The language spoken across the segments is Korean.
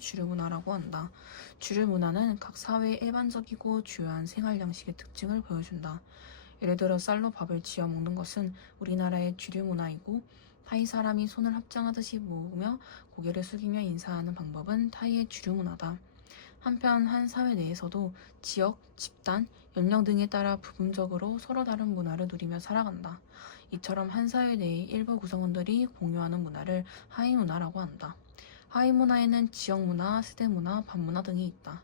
주류 문화라고 한다. 주류 문화는 각 사회의 일반적이고 주요한 생활 양식의 특징을 보여준다. 예를 들어 쌀로 밥을 지어 먹는 것은 우리나라의 주류 문화이고, 타이 사람이 손을 합장하듯이 모으며 고개를 숙이며 인사하는 방법은 타이의 주류 문화다. 한편 한 사회 내에서도 지역, 집단, 연령 등에 따라 부분적으로 서로 다른 문화를 누리며 살아간다. 이처럼 한 사회 내의 일부 구성원들이 공유하는 문화를 하위 문화라고 한다. 하위 문화에는 지역 문화, 세대 문화, 반문화 등이 있다.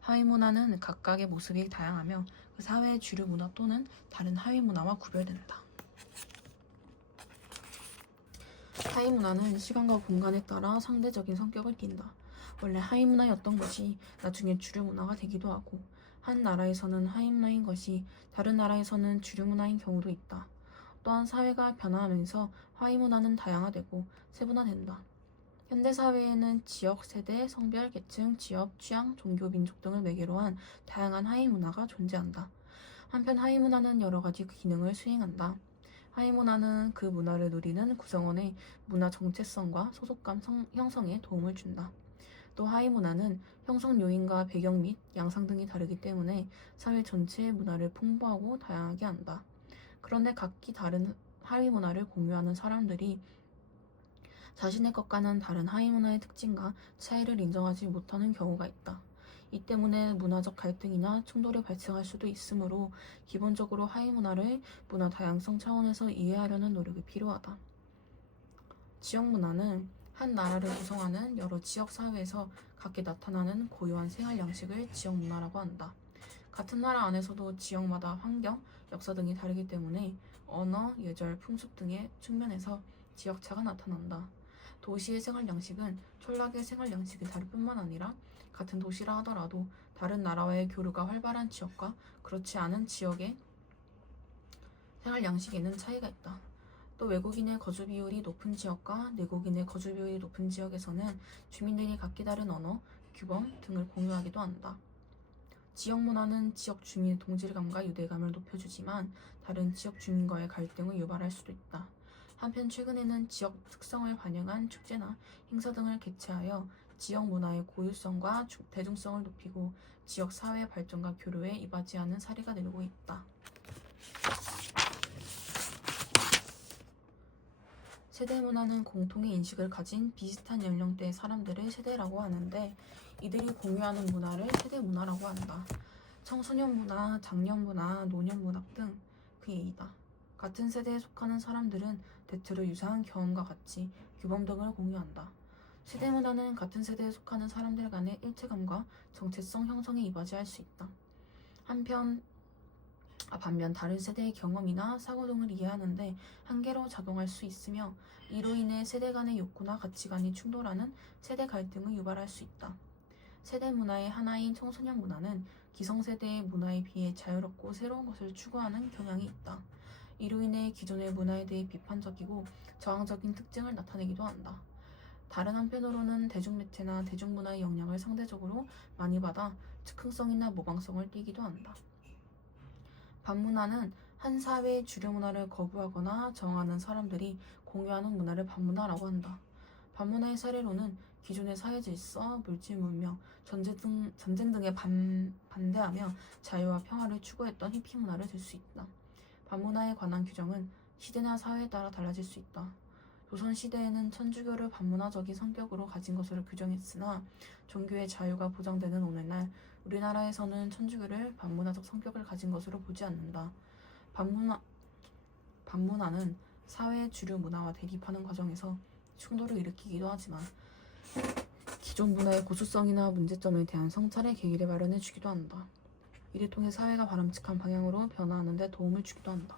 하위 문화는 각각의 모습이 다양하며 그 사회의 주류 문화 또는 다른 하위 문화와 구별된다. 하위 문화는 시간과 공간에 따라 상대적인 성격을 띈다. 원래 하위 문화였던 것이 나중에 주류 문화가 되기도 하고, 한 나라에서는 하위 문화인 것이 다른 나라에서는 주류 문화인 경우도 있다. 또한 사회가 변화하면서 하위 문화는 다양화되고 세분화된다. 현대 사회에는 지역, 세대, 성별, 계층, 지역, 취향, 종교, 민족 등을 매개로 한 다양한 하위 문화가 존재한다. 한편 하위 문화는 여러 가지 기능을 수행한다. 하위 문화는 그 문화를 누리는 구성원의 문화 정체성과 소속감 형성에 도움을 준다. 또 하위 문화는 형성 요인과 배경 및 양상 등이 다르기 때문에 사회 전체의 문화를 풍부하고 다양하게 한다. 그런데 각기 다른 하위 문화를 공유하는 사람들이 자신의 것과는 다른 하위 문화의 특징과 차이를 인정하지 못하는 경우가 있다. 이 때문에 문화적 갈등이나 충돌이 발생할 수도 있으므로 기본적으로 하위 문화를 문화 다양성 차원에서 이해하려는 노력이 필요하다. 지역 문화는 한 나라를 구성하는 여러 지역 사회에서 각기 나타나는 고유한 생활 양식을 지역 문화라고 한다. 같은 나라 안에서도 지역마다 환경, 역사 등이 다르기 때문에 언어, 예절, 풍습 등의 측면에서 지역차가 나타난다. 도시의 생활 양식은 촌락의 생활 양식이 다를 뿐만 아니라 같은 도시라 하더라도 다른 나라와의 교류가 활발한 지역과 그렇지 않은 지역의 생활 양식에는 차이가 있다. 또 외국인의 거주 비율이 높은 지역과 내국인의 거주 비율이 높은 지역에서는 주민들이 각기 다른 언어, 규범 등을 공유하기도 한다. 지역 문화는 지역 주민의 동질감과 유대감을 높여주지만 다른 지역 주민과의 갈등을 유발할 수도 있다. 한편 최근에는 지역 특성을 반영한 축제나 행사 등을 개최하여 지역 문화의 고유성과 대중성을 높이고 지역 사회 발전과 교류에 이바지하는 사례가 늘고 있다. 세대 문화는 공통의 인식을 가진 비슷한 연령대의 사람들을 세대라고 하는데, 이들이 공유하는 문화를 세대 문화라고 한다. 청소년 문화, 장년 문화, 노년 문화 등 그 예이다. 같은 세대에 속하는 사람들은 대체로 유사한 경험과 가치, 규범 등을 공유한다. 세대 문화는 같은 세대에 속하는 사람들 간의 일체감과 정체성 형성에 이바지할 수 있다. 반면 다른 세대의 경험이나 사고 등을 이해하는데 한계로 작용할 수 있으며, 이로 인해 세대 간의 욕구나 가치관이 충돌하는 세대 갈등을 유발할 수 있다. 세대 문화의 하나인 청소년 문화는 기성세대의 문화에 비해 자유롭고 새로운 것을 추구하는 경향이 있다. 이로 인해 기존의 문화에 대해 비판적이고 저항적인 특징을 나타내기도 한다. 다른 한편으로는 대중매체나 대중문화의 영향을 상대적으로 많이 받아 즉흥성이나 모방성을 띠기도 한다. 반문화는 한 사회의 주류 문화를 거부하거나 저항하는 사람들이 공유하는 문화를 반문화라고 한다. 반문화의 사례로는 기존의 사회 질서, 물질 문명, 전쟁 등에 반대하며 자유와 평화를 추구했던 히피 문화를 들 수 있다. 반문화에 관한 규정은 시대나 사회에 따라 달라질 수 있다. 조선시대에는 천주교를 반문화적인 성격으로 가진 것으로 규정했으나, 종교의 자유가 보장되는 오늘날 우리나라에서는 천주교를 반문화적 성격을 가진 것으로 보지 않는다. 반문화는 사회의 주류 문화와 대립하는 과정에서 충돌을 일으키기도 하지만 기존 문화의 고수성이나 문제점에 대한 성찰의 계기를 마련해 주기도 한다. 이를 통해 사회가 바람직한 방향으로 변화하는 데 도움을 주기도 한다.